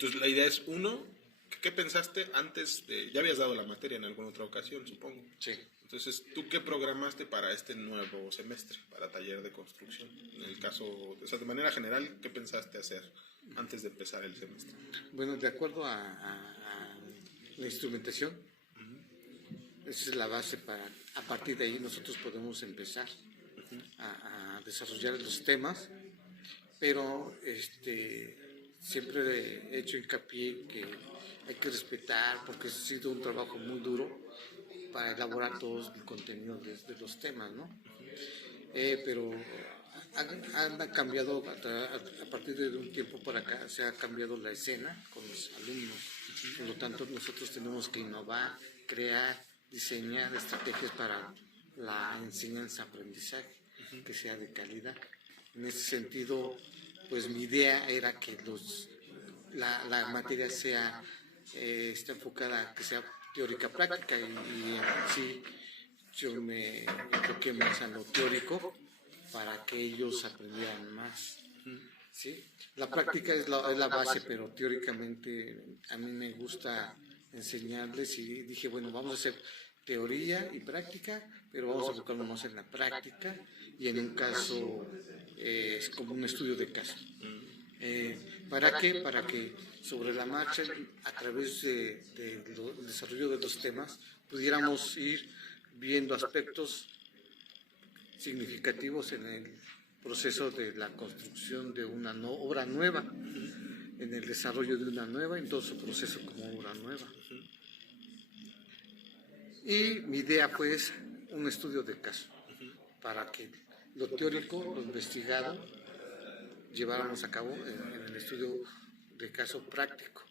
Entonces la idea es, uno, ¿qué pensaste antes de, ya habías dado la materia en alguna otra ocasión, supongo? Sí. Entonces, ¿tú qué programaste para este nuevo semestre, para taller de construcción? En el caso, o sea, de manera general, ¿qué pensaste hacer antes de empezar el semestre? Bueno, de acuerdo a la instrumentación, esa es la base para, a partir de ahí nosotros podemos empezar a desarrollar los temas, pero siempre he hecho hincapié que hay que respetar, porque ha sido un trabajo muy duro para elaborar todos los contenidos de los temas, ¿no? Pero han cambiado, a partir de un tiempo para acá, se ha cambiado la escena con los alumnos. Por lo tanto, nosotros tenemos que innovar, crear, diseñar estrategias para la enseñanza-aprendizaje que sea de calidad. En ese sentido, pues mi idea era que la materia sea está enfocada, que sea teórica práctica, y sí yo me enfoqué más a lo teórico para que ellos aprendieran más. ¿Sí? La práctica es la base, pero teóricamente a mí me gusta enseñarles, y dije, bueno, vamos a hacer teoría y práctica, pero vamos a enfocarnos más en la práctica, y en un caso es como un estudio de caso. ¿Para qué? Para que sobre la marcha, a través del desarrollo de los temas, pudiéramos ir viendo aspectos significativos en el proceso de la construcción de una obra nueva, en el desarrollo de una nueva, en todo su proceso como obra nueva. Y mi idea pues un estudio de caso, para que lo teórico, lo investigado, lleváramos a cabo en el estudio de caso práctico,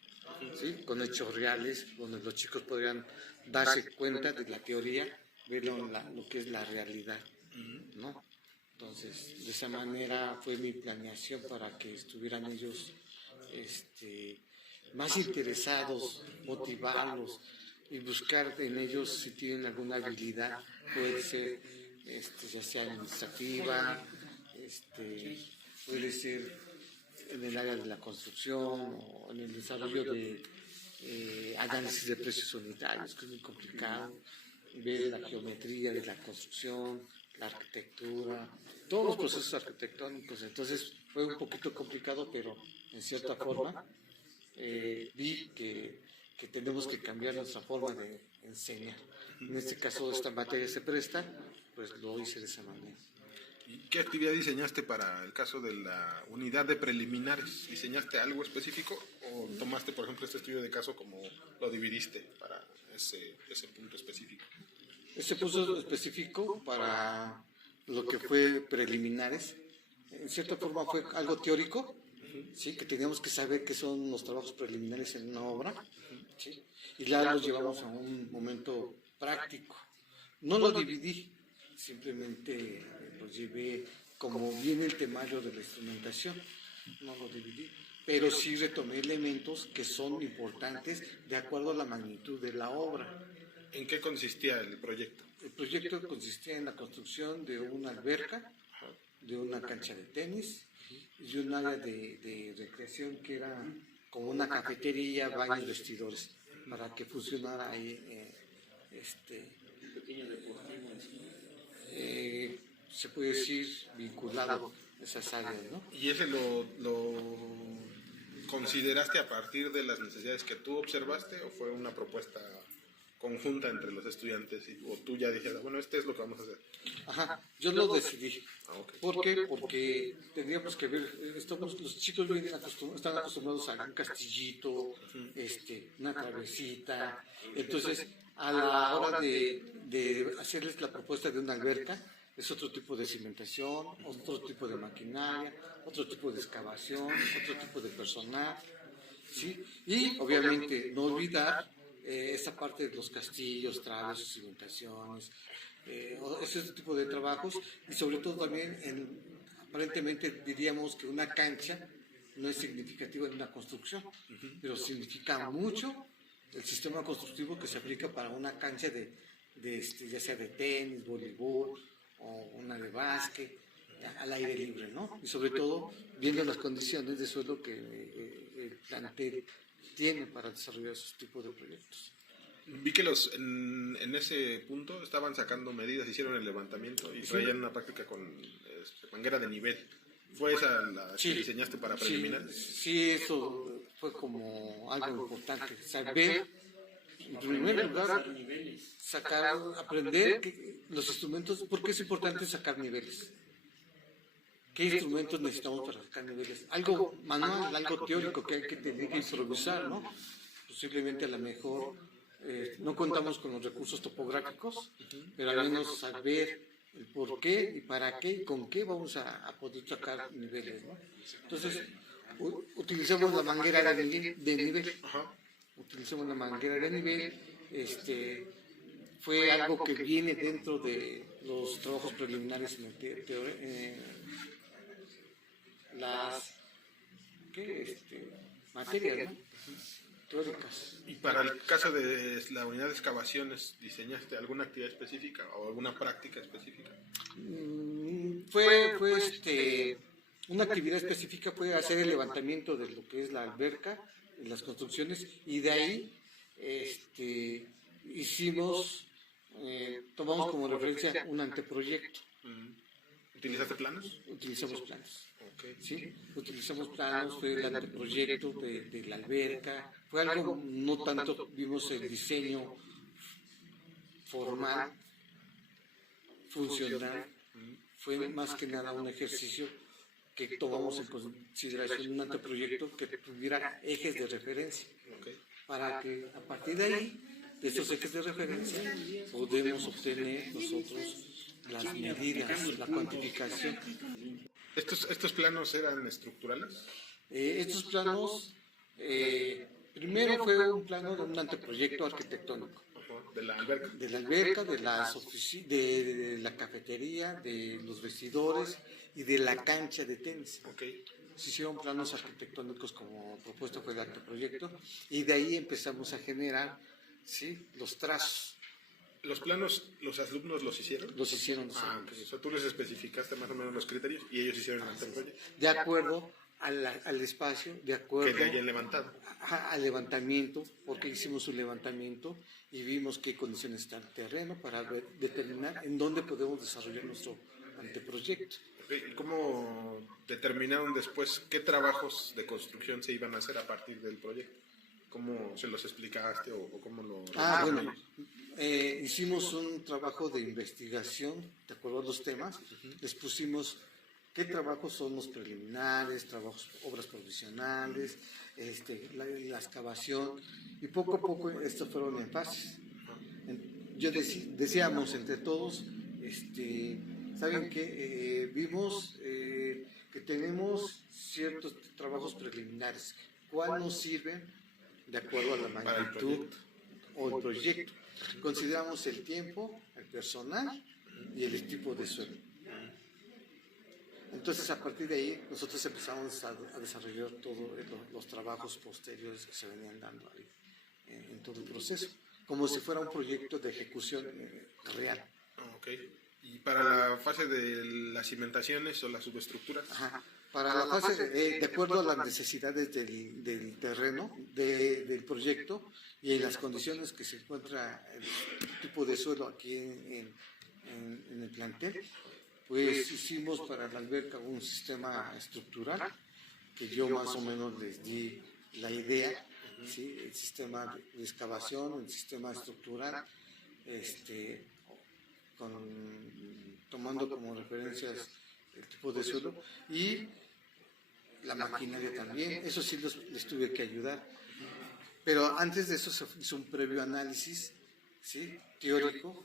¿sí? Con hechos reales, donde los chicos podrían darse cuenta de la teoría, ver lo que es la realidad, ¿no? Entonces, de esa manera fue mi planeación, para que estuvieran ellos más interesados, motivarlos y buscar en ellos si tienen alguna habilidad, puede ser ya sea administrativa, puede ser en el área de la construcción o en el desarrollo de análisis de precios unitarios, que es muy complicado, ver la geometría de la construcción, la arquitectura, todos los procesos arquitectónicos. Entonces fue un poquito complicado, pero en cierta forma vi que tenemos que cambiar nuestra forma de enseñar. En este caso, esta materia se presta, pues lo hice de esa manera. ¿Qué actividad diseñaste para el caso de la unidad de preliminares? ¿Diseñaste algo específico o tomaste, por ejemplo, este estudio de caso como lo dividiste para ese punto específico? Ese punto específico para lo que fue preliminares, en cierta forma fue algo teórico, ¿sí? Que teníamos que saber qué son los trabajos preliminares en una obra, ¿sí? Y ya los llevamos a un momento práctico. No lo dividí, simplemente lo llevé como viene el temario de la instrumentación, no lo dividí, pero sí retomé elementos que son importantes de acuerdo a la magnitud de la obra. ¿En qué consistía el proyecto? El proyecto consistía en la construcción de una alberca, de una cancha de tenis y un área de recreación que era como una cafetería, baños, vestidores, para que funcionara ahí se puede decir vinculado a esas áreas, ¿no? ¿Y ese lo consideraste a partir de las necesidades que tú observaste o fue una propuesta conjunta entre los estudiantes o tú ya dijeras, bueno, es lo que vamos a hacer? Ajá, yo lo decidí. Okay. ¿Por qué? Porque tendríamos que ver, los chicos están acostumbrados a un castillito, una travesita. Entonces, a la hora de hacerles la propuesta de una alberca, es otro tipo de cimentación, otro tipo de maquinaria, otro tipo de excavación, otro tipo de personal, ¿sí? Y obviamente no olvidar esta parte de los castillos, traves, cimentaciones, ese tipo de trabajos, y sobre todo también aparentemente diríamos que una cancha no es significativa en una construcción, pero significa mucho el sistema constructivo que se aplica para una cancha ya sea de tenis, voleibol o una de básquet, al aire libre, ¿no? Y sobre todo viendo las condiciones de suelo que plantel tiene para desarrollar esos tipos de proyectos. Vi que en ese punto estaban sacando medidas, hicieron el levantamiento y traían una práctica con manguera de nivel. ¿Fue esa la que diseñaste para preliminares? Sí, eso fue como algo importante. Saber, en primer lugar, aprender los instrumentos, porque es importante sacar niveles. ¿Qué instrumentos necesitamos para sacar niveles? Algo manual, algo teórico que hay que tener que improvisar, ¿no? Posiblemente a lo mejor no contamos con los recursos topográficos, pero al menos saber el por qué y para qué y con qué vamos a poder sacar niveles, ¿no? Entonces, utilizamos la manguera de nivel. Utilizamos la manguera de nivel. Fue algo que viene dentro de los trabajos preliminares en las materias, ¿no? Teóricas. Y para el caso de la unidad de excavaciones, ¿diseñaste alguna actividad específica o alguna práctica específica? Una actividad específica fue hacer el levantamiento de lo que es la alberca, las construcciones, y de ahí tomamos como referencia un anteproyecto. ¿Utilizaste planos? Utilizamos planos. Okay. ¿Sí? Utilizamos planos, fue el anteproyecto de la alberca, fue algo, no tanto vimos el diseño formal, funcional, fue más que nada un ejercicio que tomamos en consideración un anteproyecto que tuviera ejes de referencia, para que a partir de ahí, de esos ejes de referencia, podemos obtener nosotros las medidas, la cuantificación. ¿Estos planos eran estructurales? Estos planos, primero fue un plano de un anteproyecto arquitectónico. De la alberca. De la alberca, de la cafetería, de los vestidores y de la cancha de tenis. Se hicieron planos arquitectónicos como propuesta fue el anteproyecto y de ahí empezamos a generar, ¿sí?, los trazos. ¿Los planos, los alumnos los hicieron? Los hicieron. O sea, tú les especificaste más o menos los criterios y ellos hicieron el anteproyecto. De acuerdo al espacio, de acuerdo que le hayan levantado. Al levantamiento, porque hicimos un levantamiento y vimos qué condiciones está el terreno para determinar en dónde podemos desarrollar nuestro anteproyecto. ¿Y cómo determinaron después qué trabajos de construcción se iban a hacer a partir del proyecto? ¿Cómo se los explicaste o cómo lo... Bueno, hicimos un trabajo de investigación, de acuerdo a los temas, les pusimos qué trabajos son los preliminares, obras provisionales, la excavación, y poco a poco estos fueron en fases. Decíamos entre todos, ¿saben qué? Vimos que tenemos ciertos trabajos preliminares, ¿cuál nos sirve de acuerdo a la magnitud o el proyecto? Consideramos el tiempo, el personal y el tipo de suelo. Entonces, a partir de ahí, nosotros empezamos a desarrollar todos los trabajos posteriores que se venían dando ahí en todo el proceso, como si fuera un proyecto de ejecución real. ¿Y para la fase de las cimentaciones o las subestructuras? Para la fase, de acuerdo a las necesidades del terreno, del proyecto y en las condiciones que se encuentra el tipo de suelo aquí en el plantel, pues hicimos para la alberca un sistema estructural que yo más o menos les di la idea, ¿sí? El sistema de excavación, el sistema estructural, tomando como referencias el tipo de suelo y la maquinaria también, eso sí les tuve que ayudar. Pero antes de eso se hizo un previo análisis, ¿sí?, teórico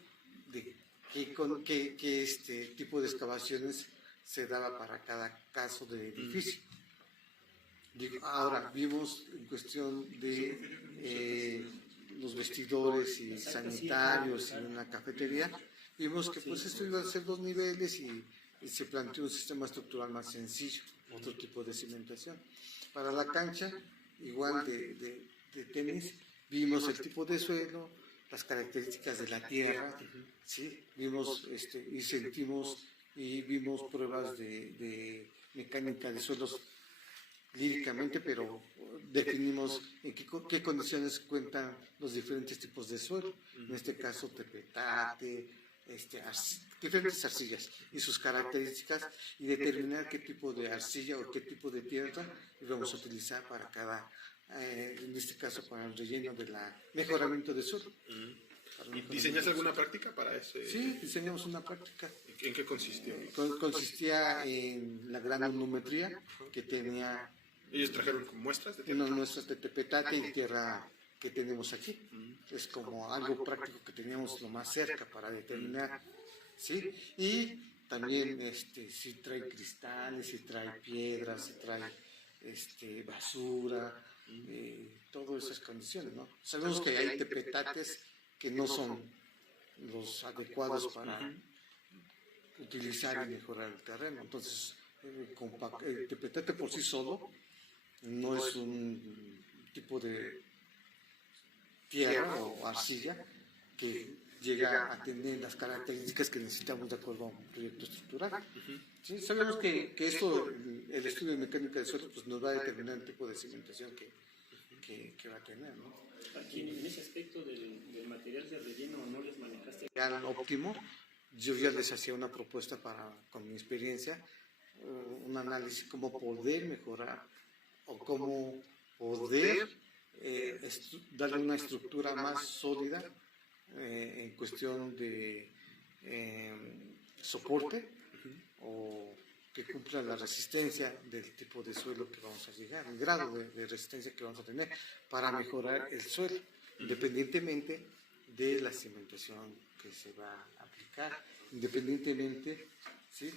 de qué tipo de excavaciones se daba para cada caso de edificio. Ahora vimos en cuestión de los vestidores y sanitarios y una cafetería, vimos que pues esto iba a ser 2 niveles y se planteó un sistema estructural más sencillo, otro tipo de cimentación. Para la cancha, igual de tenis, vimos el tipo de suelo, las características de la tierra, ¿sí? Vimos y sentimos y vimos pruebas de mecánica de suelos líricamente, pero definimos en qué condiciones cuentan los diferentes tipos de suelo, en este caso tepetate, diferentes arcillas y sus características, y determinar qué tipo de arcilla o qué tipo de tierra vamos a utilizar para cada, en este caso para el relleno del mejoramiento del suelo. ¿Y diseñaste alguna práctica para ese? Sí, diseñamos una práctica. ¿En qué consistió? Consistía en la granulometría que tenía. ¿Ellos trajeron muestras de tierra? Unas muestras de tepetate y tierra que tenemos aquí. Es como algo práctico que teníamos lo más cerca para determinar, ¿sí? Y también si trae cristales, si trae piedras, si trae basura, todas esas condiciones, ¿no? Sabemos que hay tepetates que no son los adecuados para utilizar y mejorar el terreno. Entonces, el tepetate por sí solo no es un tipo de tierra o arcilla que llega a tener las características que necesitamos de acuerdo a un proyecto estructural. ¿Sí? Sabemos que esto, el estudio de mecánica de suelo, pues nos va a determinar el tipo de cimentación que va a tener, ¿no? Aquí en ese aspecto del material de relleno, ¿no les manejaste? Al óptimo, yo ya les hacía una propuesta con mi experiencia, un análisis cómo poder mejorar o cómo poder darle una estructura más sólida en cuestión de soporte o que cumpla la resistencia del tipo de suelo que vamos a llegar, el grado de resistencia que vamos a tener para mejorar el suelo, independientemente de la cimentación que se va a aplicar, independientemente, ¿sí?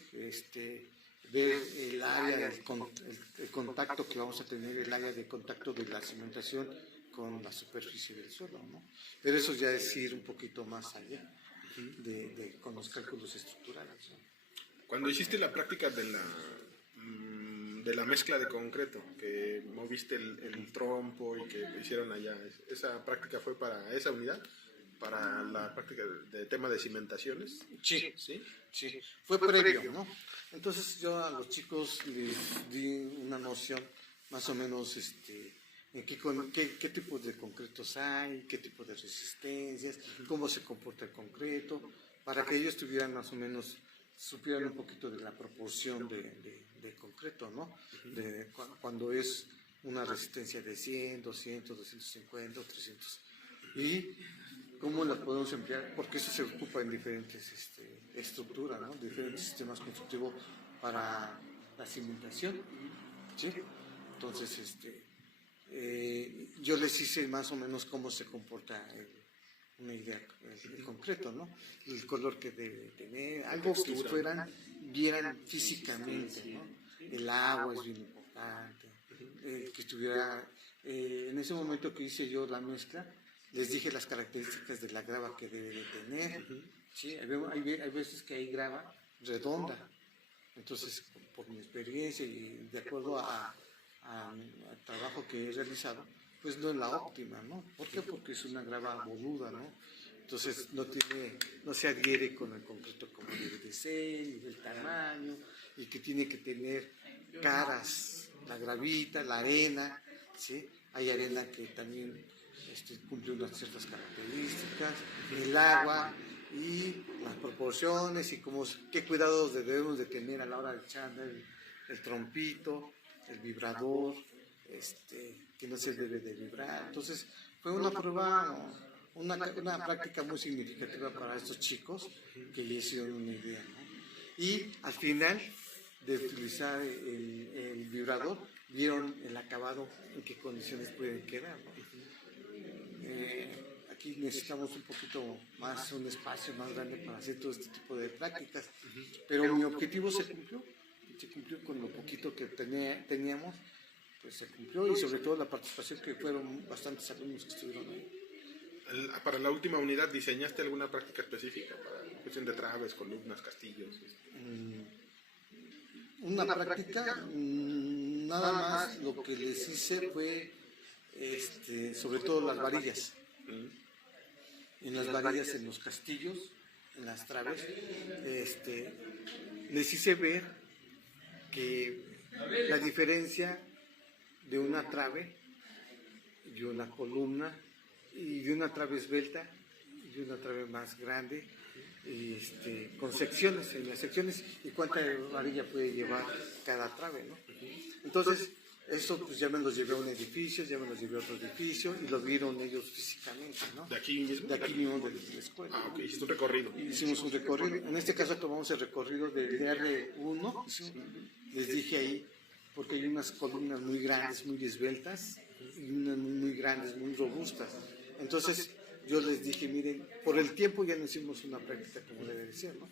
Ver el área, el contacto que vamos a tener, el área de contacto de la cimentación con la superficie del suelo, ¿no? Pero eso ya es ir un poquito más allá con los cálculos estructurales, ¿no? Cuando hiciste la práctica de la mezcla de concreto, que moviste el trompo y que hicieron allá, ¿esa práctica fue para esa unidad? ¿Para la práctica de tema de cimentaciones? Sí, ¿Sí? sí, fue previo, ¿no? Entonces yo a los chicos les di una noción más o menos en qué tipos de concretos hay, qué tipo de resistencias, cómo se comporta el concreto, para que ellos tuvieran más o menos, supieran un poquito de la proporción de concreto, ¿no? Cuando es una resistencia de 100, 200, 250, 300. Y cómo las podemos emplear, porque eso se ocupa en diferentes estructuras, ¿no? Diferentes sistemas constructivos para la cimentación, ¿sí? Entonces, yo les hice más o menos cómo se comporta una idea el concreto, ¿no? El color que debe tener, algo que vieran físicamente, ¿no? El agua es bien importante, que estuviera, en ese momento que hice yo la mezcla, les dije las características de la grava que debe de tener, ¿sí? Hay veces que hay grava redonda, entonces por mi experiencia y de acuerdo al trabajo que he realizado, pues no es la óptima, ¿no? ¿Por qué? Porque es una grava boluda, ¿no? Entonces no se adhiere con el concreto como debe de ser, y del tamaño, y que tiene que tener caras, la gravita, la arena, ¿sí? Hay arena que también cumple unas ciertas características, el agua y las proporciones y qué cuidados debemos de tener a la hora de echar el trompito, el vibrador, que no se debe de vibrar. Entonces fue una prueba, una práctica muy significativa para estos chicos que ya hicieron una idea, ¿no? Y al final de utilizar el vibrador vieron el acabado, en qué condiciones pueden quedar, ¿no? Aquí necesitamos un poquito más, un espacio más grande para hacer todo este tipo de prácticas, pero mi objetivo se cumplió con lo poquito que teníamos, pues se cumplió, y sobre todo la participación, que fueron bastantes alumnos que estuvieron ahí. Para la última unidad, ¿diseñaste alguna práctica específica para cuestión de traves, columnas, castillos? Una práctica, nada más lo que les hice fue sobre todo las varillas. En las varillas, en los castillos, en las traves, les hice ver que la diferencia de una trave y una columna, y de una trave esbelta, y una trave más grande, y con secciones, en las secciones, y cuánta varilla puede llevar cada trave, ¿no? Entonces, eso pues ya me los llevé a un edificio, ya me los llevé a otro edificio, y lo vieron ellos físicamente, ¿no? ¿De aquí mismo? De aquí mismo, de la escuela. Ah, ok, hiciste un recorrido. Hicimos un recorrido, en este caso tomamos el recorrido del R1, les dije ahí, porque hay unas columnas muy grandes, muy esbeltas, y unas muy grandes, muy robustas. Entonces yo les dije, miren, por el tiempo ya no hicimos una práctica como debe de ser, ¿no?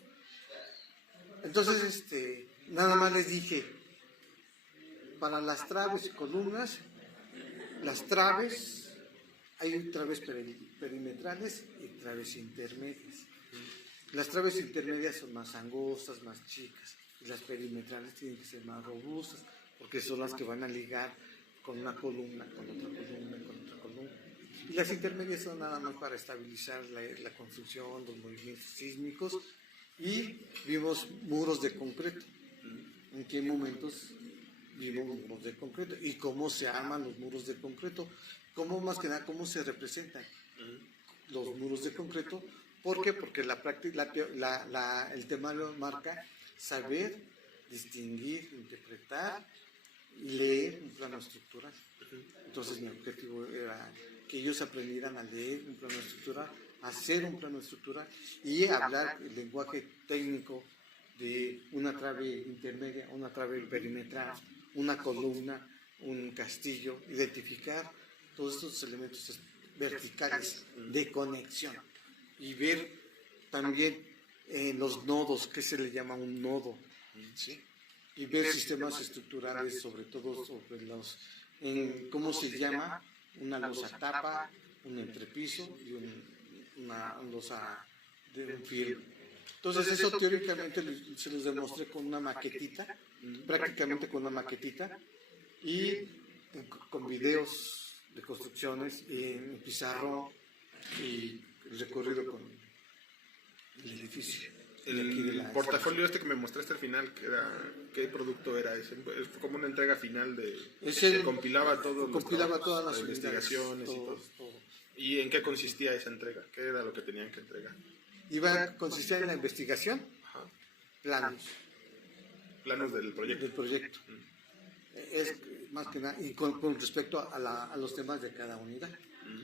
Entonces, nada más les dije, para las traves y columnas, las traves, hay traves perimetrales y traves intermedias. Las traves intermedias son más angostas, más chicas, y las perimetrales tienen que ser más robustas, porque son las que van a ligar con una columna, con otra columna, con otra columna. Y las intermedias son nada más para estabilizar la construcción, los movimientos sísmicos, y vimos muros de concreto. ¿En qué momentos vimos muros de concreto? Y cómo se arman los muros de concreto, cómo más que nada, cómo se representan los muros de concreto. ¿Por qué? Porque el temario marca saber distinguir, interpretar y leer un plano estructural. Entonces mi objetivo era que ellos aprendieran a leer un plano estructural, a hacer un plano estructural y hablar el lenguaje técnico de una trave intermedia, una trave perimetral, una columna, un castillo, identificar todos estos elementos verticales de conexión y ver también los nodos, que se le llama un nodo, ¿sí? Y ver sistemas estructurales, sobre todo sobre ¿cómo se llama? Una losa tapa, un entrepiso y una losa de un filo. Entonces eso teóricamente se los demostré con una maquetita, prácticamente con una maquetita, y con videos de construcciones en pizarro y el recorrido con el edificio. El portafolio que me mostraste al final, ¿qué producto era ese? Es como una entrega final que compilaba todas las investigaciones y todo. ¿Y en qué consistía esa entrega? ¿Qué era lo que tenían que entregar? Consistía en la investigación, planos del proyecto. Es más que nada, y con respecto a los temas de cada unidad.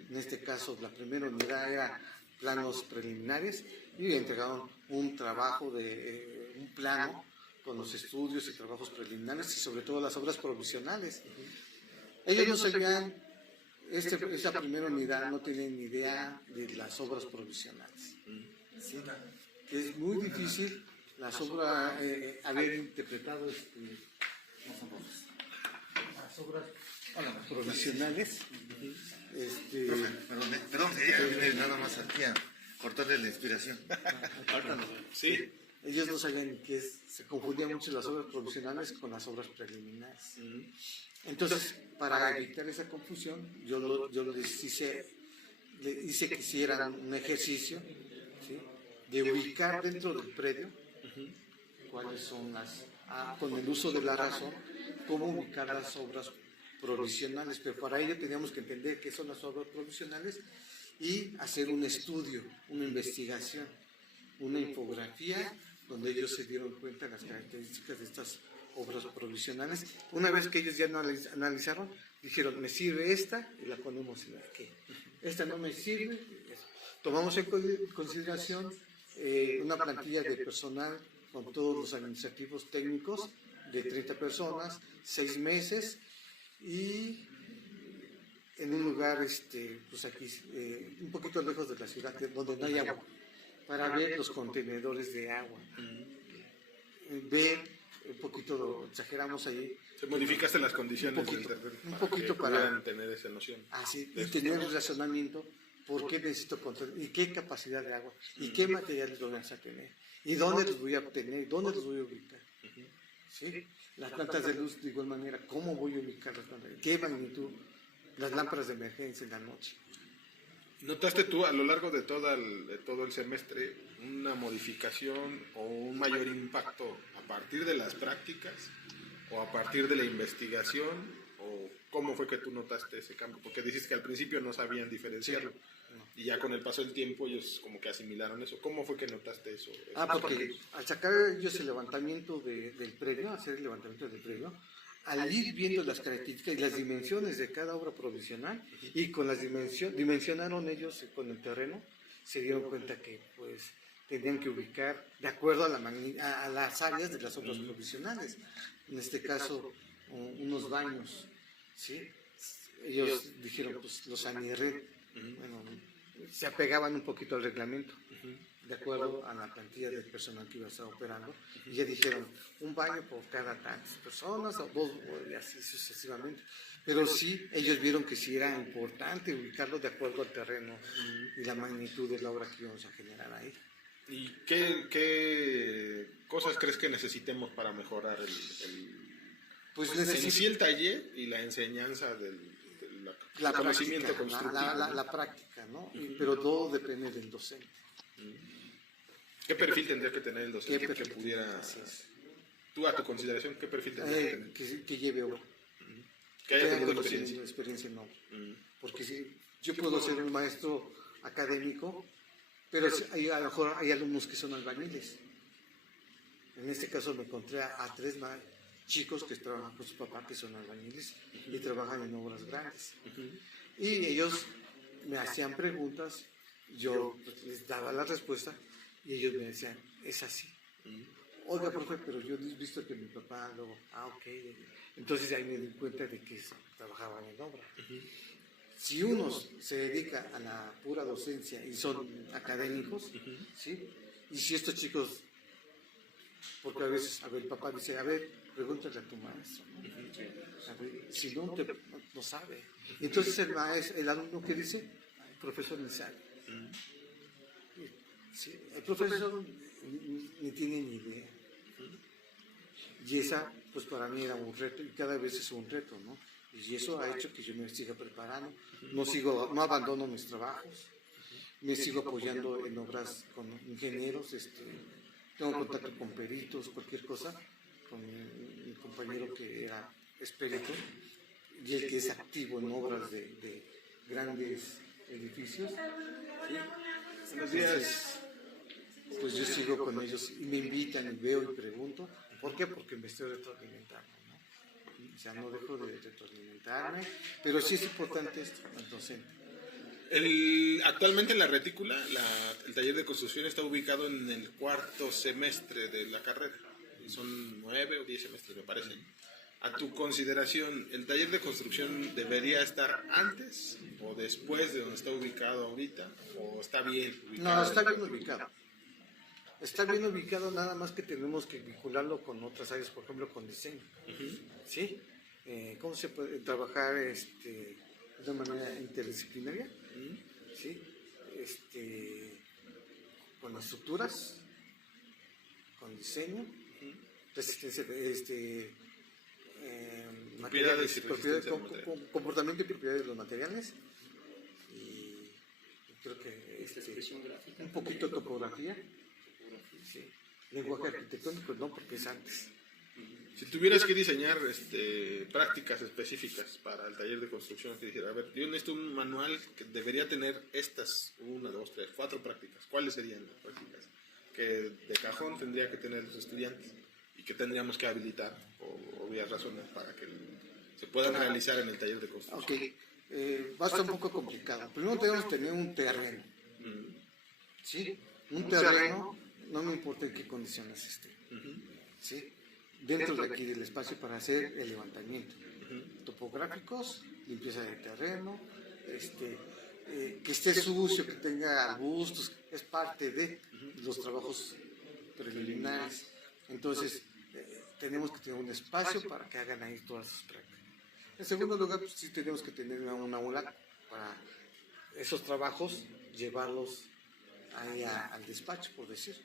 En este caso, la primera unidad era planos preliminares y entregaron un trabajo un plano con los estudios y trabajos preliminares y sobre todo las obras provisionales. Ellos no sabían, esta primera unidad no tienen ni idea de las obras provisionales. ¿Sí? Es muy difícil haber interpretado las obras provisionales. Perdón, nada más aquí a cortarle la inspiración. Sí. Ellos no sabían que se confundían mucho las obras provisionales con las obras preliminares. Entonces, para evitar esa confusión, yo les hice que hicieran un ejercicio, ¿sí?, de ubicar dentro del predio cuáles son con el uso de la razón, cómo ubicar las obras provisionales, pero para ello teníamos que entender qué son las obras provisionales y hacer un estudio, una investigación, una infografía donde ellos se dieron cuenta de las características de estas obras provisionales. Una vez que ellos ya analizaron, dijeron, me sirve esta y la ponemos aquí. Esta no me sirve. Tomamos en consideración una plantilla de personal con todos los administrativos técnicos de 30 personas, 6 meses, y en un lugar, pues aquí, un poquito lejos de la ciudad, donde no hay agua, para ver los contenedores de agua. Ver un poquito, exageramos ahí. Se modificaste las condiciones del terreno. Un poquito para tener esa noción. Así, y tener el razonamiento, por qué necesito contener, y qué capacidad de agua, y qué materiales vamos a tener, y dónde los voy a obtener, dónde los voy a ubicar. ¿Sí? Las plantas de luz de igual manera, cómo voy a ubicar las plantas, qué magnitud, las lámparas de emergencia en la noche. ¿Notaste tú a lo largo de todo el semestre una modificación o un mayor impacto a partir de las prácticas o a partir de la investigación o ¿Cómo fue que tú notaste ese cambio? Porque dices que al principio no sabían diferenciarlo. Y ya con el paso del tiempo ellos como que asimilaron eso. ¿Cómo fue que notaste eso? Porque al sacar ellos el levantamiento del predio, hacer el levantamiento del predio, al ir viendo las características y las dimensiones de cada obra provisional, y con las dimensionaron ellos con el terreno, se dieron cuenta que pues tenían que ubicar de acuerdo a las áreas de las obras provisionales. En este caso, unos baños, ¿sí? Ellos dijeron, pues los aniré. Bueno, se apegaban un poquito al reglamento, de acuerdo a la plantilla del personal que iba a estar operando, y ya dijeron, un baño por cada tantas personas, o dos, y así sucesivamente. Pero sí, ellos vieron que sí era importante ubicarlo de acuerdo al terreno y la magnitud de la obra que íbamos a generar ahí. ¿Y qué cosas crees que necesitemos para mejorar pues en sí el taller y la enseñanza del conocimiento constructivo? La práctica, ¿no? Pero todo depende del docente. ¿Qué perfil tendría que tener el docente que pudiera... Tú, a tu consideración, ¿qué perfil tendría que tener? Que lleve obra. Que haya tenido experiencia en obra. Porque si yo puedo ser un maestro académico, pero a lo mejor hay alumnos que son albañiles. En este caso me encontré a 3 chicos que trabajan con su papá, que son albañiles, y trabajan en obras grandes. Y ellos me hacían preguntas, yo les daba la respuesta, y ellos me decían, es así. Oiga, profe, pero yo he visto que mi papá luego, ok. Entonces ahí me di cuenta de que trabajaban en obra. Si uno se dedica a la pura docencia y son académicos, ¿sí? Y si estos chicos, porque a veces, el papá dice, pregúntale a tu maestro, ¿no? Si no sabe. Entonces el alumno que dice, el profesor ni sabe. Sí, el profesor ni tiene ni idea. Y esa, pues para mí era un reto, y cada vez es un reto, ¿no? Y eso ha hecho que yo me siga preparando, no abandono mis trabajos, me sigo apoyando en obras con ingenieros, tengo contacto con peritos, cualquier cosa, con mi compañero que era perito, y el que es activo en obras de grandes edificios. ¿Sí? Entonces, pues yo sigo con ellos y me invitan y veo y pregunto. ¿Por qué? Porque me estoy retroalimentando, ¿no? O sea, no dejo de retroalimentarme, pero sí es importante esto, el docente. Actualmente en la retícula, el taller de construcción está ubicado en el 4º semestre de la carrera. Son 9 o 10 semestres, me parece. A tu consideración, ¿el taller de construcción debería estar antes o después de donde está ubicado ahorita? ¿O está bien ubicado? No, está bien ubicado. Está bien ubicado, nada más que tenemos que vincularlo con otras áreas, por ejemplo, con diseño. ¿Sí? ¿Cómo se puede trabajar de una manera interdisciplinaria? ¿Sí? Con estructuras, con diseño, resistencia, materiales, comportamiento y propiedades de los materiales, y creo que un poquito de topografía. Sí. Lenguaje arquitectónico no, porque es antes. Si tuvieras que diseñar prácticas específicas para el taller de construcción, que dijera, yo necesito un manual que debería tener estas 1, 2, 3, 4 prácticas. ¿Cuáles serían las prácticas que de cajón tendría que tener los estudiantes y que tendríamos que habilitar por obvias razones para que se puedan realizar en el taller de construcción? Va a estar un poco complicado. Primero tenemos que tener un terreno. ¿Sí? Un terreno, no me importa en qué condiciones esté. ¿Sí? Dentro de aquí del espacio para hacer el levantamiento. Topográficos, limpieza de terreno, que esté sucio, que tenga arbustos, es parte de los trabajos preliminares. Entonces, tenemos que tener un espacio para que hagan ahí todas sus prácticas. En segundo lugar, pues sí tenemos que tener una aula para esos trabajos, llevarlos ahí al despacho, por decir,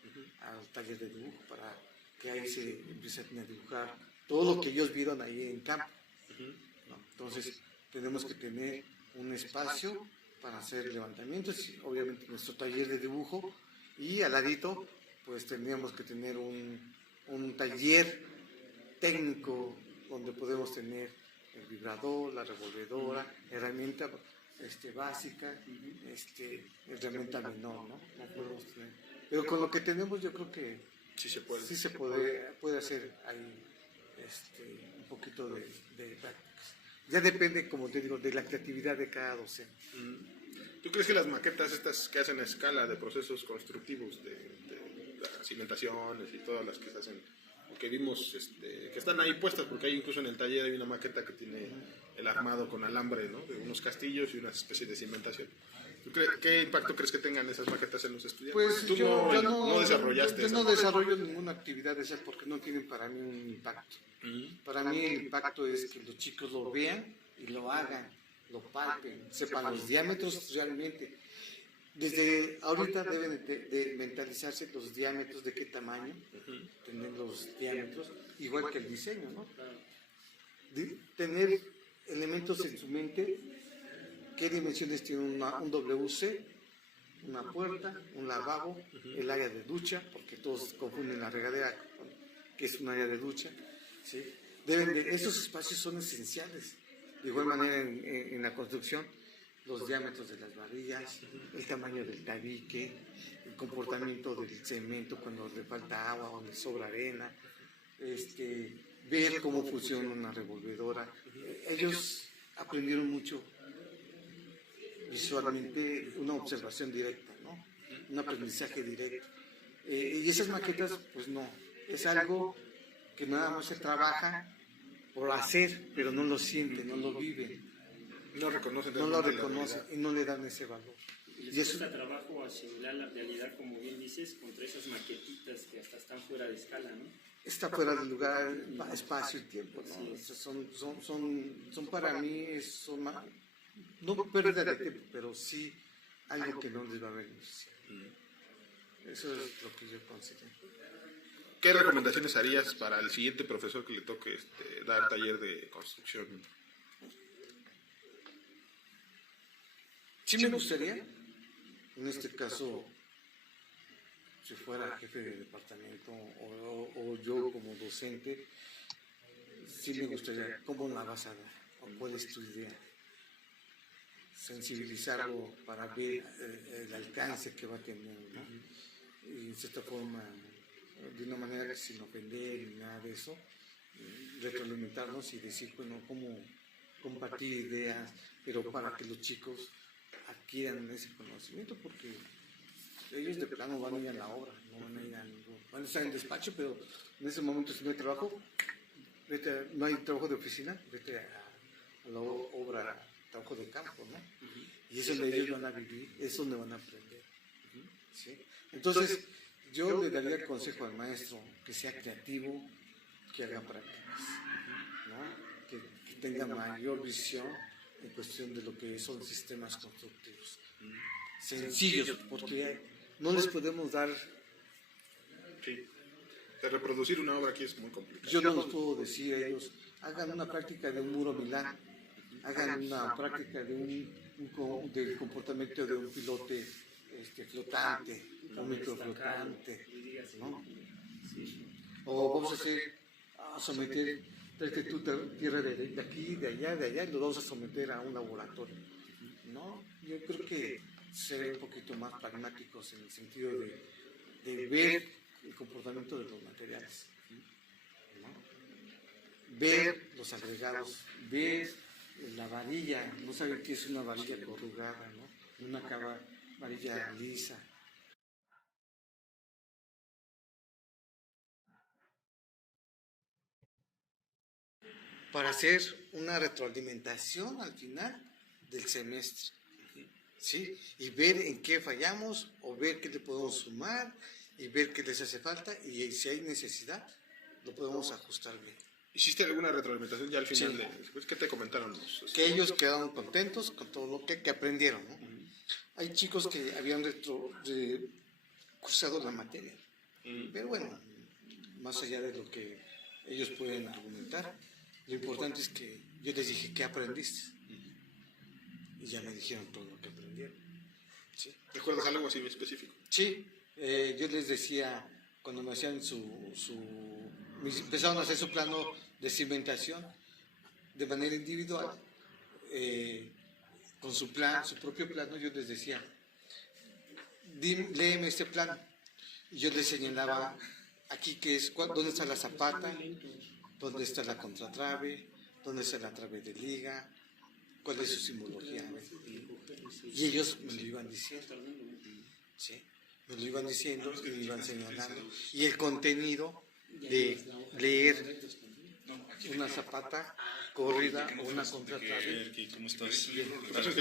al taller de dibujo, para que ahí se empiecen a dibujar todo lo que ellos vieron ahí en campo, ¿no? Entonces tenemos que tener un espacio para hacer levantamientos, y obviamente nuestro taller de dibujo, y al ladito pues tendríamos que tener un taller técnico donde podemos tener el vibrador, la revolvedora, herramienta básica, herramienta menor, ¿no? No podemos tener. Pero con lo que tenemos yo creo que Sí se puede. sí se puede hacer ahí un poquito de prácticas. Ya depende, como te digo, de la creatividad de cada docente. ¿Tú crees que las maquetas estas que hacen a escala de procesos constructivos, de las cimentaciones y todas las que se hacen, que vimos, que están ahí puestas, porque hay incluso en el taller hay una maqueta que tiene el armado con alambre, ¿no? De unos castillos y una especie de cimentación. ¿Qué impacto crees que tengan esas maquetas en los estudiantes? Pues tú no desarrollaste yo no esa. desarrollo ninguna actividad de esas porque no tienen para mí un impacto. Para mí el impacto es que los chicos lo vean y lo hagan, lo palpen, sepan los diámetros realmente. Desde ahorita deben de mentalizarse los diámetros, de qué tamaño, tener los diámetros, igual que el diseño, ¿no? Tener elementos en su mente, qué dimensiones tiene un WC, una puerta, un lavabo, el área de ducha, porque todos confunden la regadera, que es un área de ducha, ¿sí? Esos espacios son esenciales. De igual manera en la construcción, los diámetros de las varillas, el tamaño del tabique, el comportamiento del cemento cuando le falta agua o le sobra arena, ver cómo funciona una revolvedora. Ellos aprendieron mucho visualmente, una observación directa, ¿no? Un aprendizaje directo. Y esas maquetas, pues no, es algo que nada más se trabaja por hacer, pero no lo sienten, no lo viven. No reconocen. No lo reconocen y no le dan ese valor. Y les cuesta trabajo asimilar la realidad, como bien dices, contra esas maquetitas que hasta están fuera de escala, ¿no? Está fuera de lugar, espacio y tiempo, ¿no? Sí. Son para mí, no pérdida de tiempo, pero sí algo que no les va a beneficiar. Eso es lo que yo considero. ¿Qué recomendaciones harías para el siguiente profesor que le toque dar taller de construcción? Sí me gustaría, en este caso, si fuera jefe de departamento o yo como docente, sí me gustaría, ¿cómo la vas a dar? ¿O cuál es tu idea? Sensibilizarlo para ver el alcance que va a tener, ¿no? Y en cierta forma, de una manera que sin ofender ni nada de eso, retroalimentarnos y decir, bueno, cómo compartir ideas, pero para que los chicos adquieran ese conocimiento, porque ellos de plano van a ir a la obra, no van a ir a ningún, van a estar en despacho, pero en ese momento si no hay trabajo, no hay trabajo de oficina, vete a la obra, trabajo de campo, ¿no? Y eso es donde ellos van a vivir, es donde van a aprender, ¿sí? Entonces, yo le daría el consejo al maestro que sea creativo, que haga prácticas, ¿no? Que tenga mayor visión en cuestión de lo que son sistemas constructivos. Sencillos, porque no les podemos dar... Sí. De reproducir una obra aquí es muy complicado. Yo no les puedo decir a ellos, hagan una práctica de un muro Milán, hagan una práctica del comportamiento de un pilote flotante, un microflotante, ¿no? O vamos a someter tu tierra de aquí, de allá, y lo vamos a someter a un laboratorio, ¿no? Yo creo que ser un poquito más pragmáticos en el sentido de ver el comportamiento de los materiales, ¿no? Ver los agregados, ver la varilla, no saben qué es una varilla corrugada, ¿no? Una varilla lisa. Para hacer una retroalimentación al final del semestre, ¿sí? Y ver en qué fallamos o ver qué le podemos sumar y ver qué les hace falta y si hay necesidad lo podemos ajustar bien. ¿Hiciste alguna retroalimentación ya al final? Sí. ¿Qué te comentaron? Que ellos quedaron contentos con todo lo que aprendieron, ¿no? Hay chicos que habían cursado la materia, pero bueno, más allá de lo que ellos pueden argumentar, lo importante es que yo les dije, ¿qué aprendiste? Y ya me dijeron todo lo que aprendieron. ¿Sí? ¿Recuerdas algo así específico? Sí, yo les decía, cuando me hacían empezaron a hacer su plano de cimentación, de manera individual, con su plan, su propio plano, yo les decía, léeme este plano. Y yo les señalaba aquí que es, dónde está la zapata, dónde está la contratrave, dónde está la trave de liga, cuál es su simbología. Y ellos me lo iban diciendo, ¿sí? Me lo iban diciendo y me iban señalando. Y el contenido de leer una zapata corrida o una contratrave. ¿Cómo estás?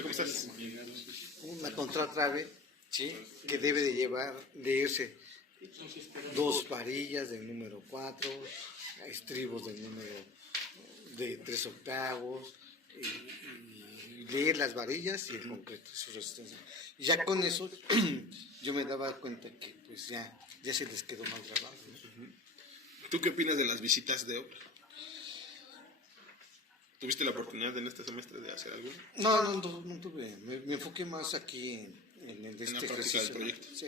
¿Cómo estás? Una contratrave, ¿sí? Que debe de leerse 2 varillas del número 4, estribos del número de 3 octavos, y leer las varillas y el concreto, su resistencia. Y ya con eso yo me daba cuenta que pues ya se les quedó mal grabado, ¿no? ¿Tú qué opinas de las visitas de obra? ¿Tuviste la oportunidad en este semestre de hacer algo? No tuve. Me enfoqué más aquí en el de En la este práctica del ejercicio. proyecto. Sí,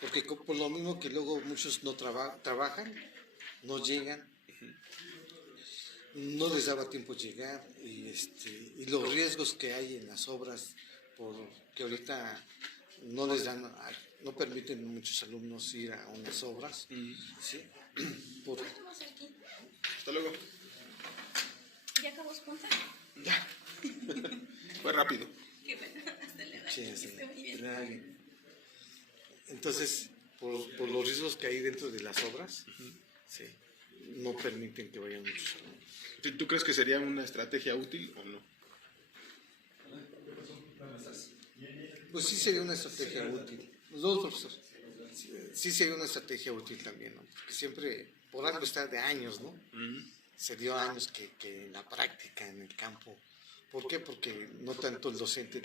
porque por lo mismo que luego muchos no trabajan, no llegan, no les daba tiempo llegar y los riesgos que hay en las obras, porque ahorita no les dan, no permiten a muchos alumnos ir a unas obras, ¿sí? Hasta luego. ¿Ya acabó su junta? Ya. Fue rápido. Qué bueno, hasta luego. Sí, Que esté muy bien. claro. Entonces, por los riesgos que hay dentro de las obras, sí, no permiten que vayan muchos alumnos. ¿Tú crees que sería una estrategia útil o no? Pues sí sería una estrategia útil. Los dos, profesor. Sí sería una estrategia útil también, ¿no? Porque siempre, por algo está de años, ¿no? Se dio años que en la práctica, en el campo. ¿Por qué? Porque no tanto el docente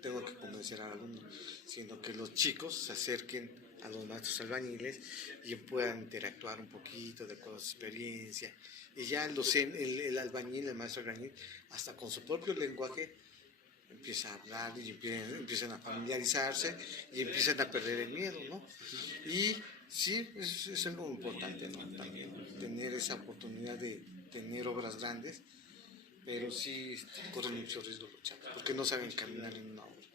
tengo que convencer al alumno, sino que los chicos se acerquen a los maestros albañiles y puedan interactuar un poquito de acuerdo a su experiencia. Y ya el albañil, el maestro albañil, hasta con su propio lenguaje, empieza a hablar y empiezan a familiarizarse y empiezan a perder el miedo, ¿no? Y sí, es algo importante, ¿no? También tener esa oportunidad de tener obras grandes, pero sí corren mucho riesgo los chavos, porque no saben caminar en una obra.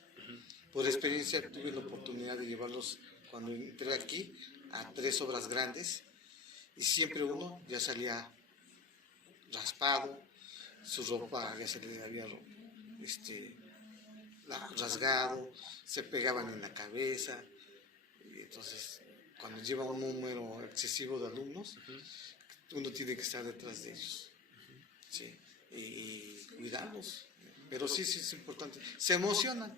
Por experiencia tuve la oportunidad de llevarlos, cuando entré aquí, a 3 obras grandes, y siempre uno ya salía raspado, su ropa ya se le había rasgado, se pegaban en la cabeza, y entonces cuando lleva un número excesivo de alumnos, uno tiene que estar detrás de ellos, ¿sí? Y cuidarlos, pero sí es importante. Se emocionan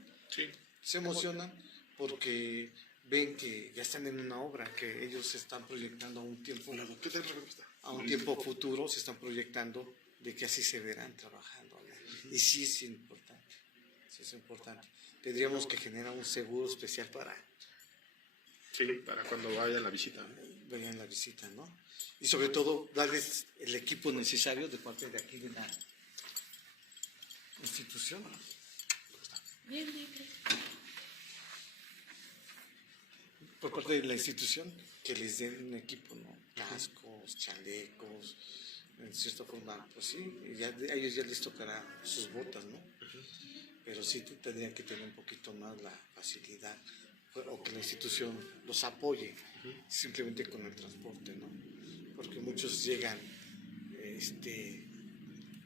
porque ven que ya están en una obra, que ellos se están proyectando a un tiempo futuro, se están proyectando de que así se verán trabajando, ¿no? Y sí es importante. Tendríamos que generar un seguro especial para cuando vayan la visita. Vayan la visita, ¿no? Y sobre todo darles el equipo necesario de parte de aquí de la institución. Bien. Por parte de la institución, que les den un equipo, ¿no? Cascos, chalecos, en cierta forma, pues sí, a ellos ya les tocará sus botas, ¿no? Pero sí tendrían que tener un poquito más la facilidad, o que la institución los apoye, simplemente con el transporte, ¿no? Porque muchos llegan,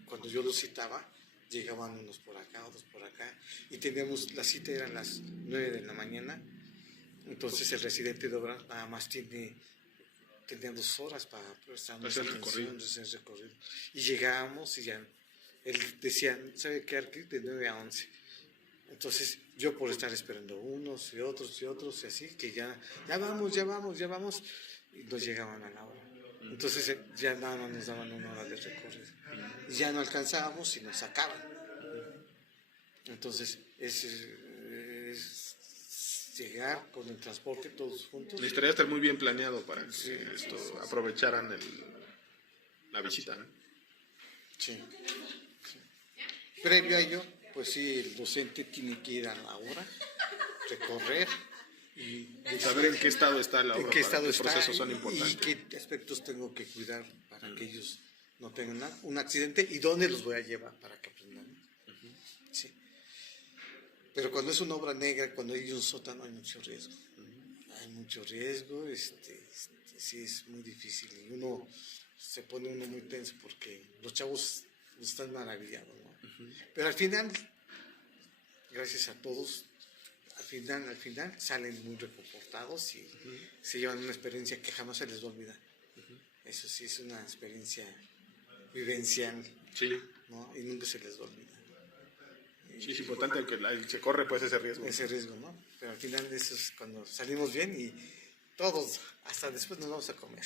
cuando yo los citaba, llegaban unos por acá, otros por acá, y la cita eran las 9 de la mañana, entonces el residente de obra nada más tenía 2 horas para prestar hacer recorrido. Y llegábamos y ya, él decía, ¿sabe qué? De 9 a 11. Entonces yo por estar esperando unos y otros y así, que ya vamos, y no llegaban a la hora. Entonces ya nada más nos daban 1 hora de recorrido. Y ya no alcanzábamos y nos sacaban. Entonces es llegar con el transporte todos juntos. Necesitaría estar muy bien planeado para que aprovecharan la visita, ¿no? Sí. Previo a ello, pues sí, el docente tiene que ir a la obra, recorrer y saber en qué estado está la obra, en qué estado qué está procesos son y importantes. qué aspectos tengo que cuidar para que ellos no tengan un accidente y dónde los voy a llevar para que aprendan. Sí. Pero cuando es una obra negra, cuando hay un sótano, hay mucho riesgo. Hay mucho riesgo, sí es muy difícil. Y uno se pone uno muy tenso porque los chavos están maravillados, ¿no? Pero al final, gracias a todos, al final salen muy reconfortados y se llevan una experiencia que jamás se les va a olvidar. Eso sí es una experiencia vivencial, Sí, ¿no? Y nunca se les va a olvidar. sí, es importante que se corre pues ese riesgo. Ese riesgo, ¿no? Pero al final eso es cuando salimos bien y todos, hasta después nos vamos a comer.